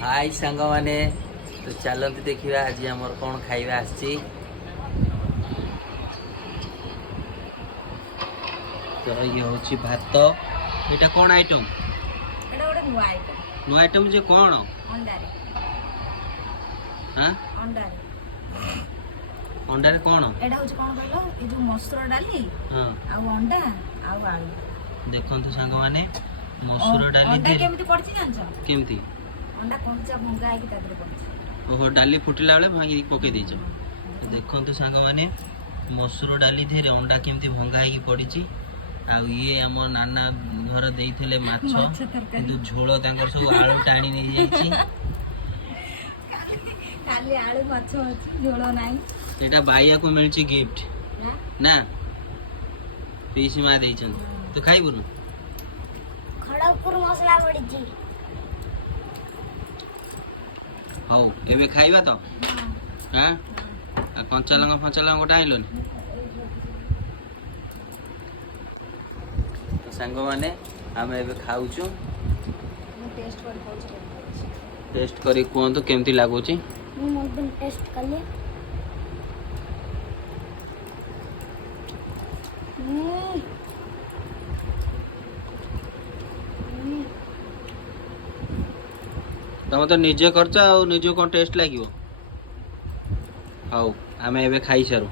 हाय सांग माने तो चलते देखा आज आमर कौन खाଇବା आसी तो ये होची भात एटा कौन आइटम एटा गोटे नुआ आइटम जे कौन अंडा रे हां अंडा रे अंडा रे कौन एटा होची कौन कहलो ए जो मसूर डाली हां आ अंडा आ आलू देखंतु सांग माने मसूर डाली अंडा केमिति पड़ची जानछो केमिति अंडा कंचा भंगा आकी तादरे पड़ची ओहो डाली फुटिला बेले भागी पके दीचो देखंतु सांग माने मसूर डाली धेरे अंडा केमिति भंगा आकी पड़ीची आ ये हमर नाना घर देइथिले माछो किंतु झोळ तांकर सब आळू टाणी नै जाईची खाली आलू माछो अछि झोळ नाही एटा बाइया को मिलची गिफ्ट ना पीसी मा देइछन तो खाइ बुनु खड़गपुर मसला पड़ीची हौ एबे खाइबा तो हां आ कंचा लंगा गोटा आइलोन तो संग माने हम एबे खाउछु टेस्ट करी कोन तो केमती लागोची मु एकदम टेस्ट कर ले तम तो निजे करछ आ निजे कोन टेस्ट लागिवो हौ हमें एबे खाइ सारू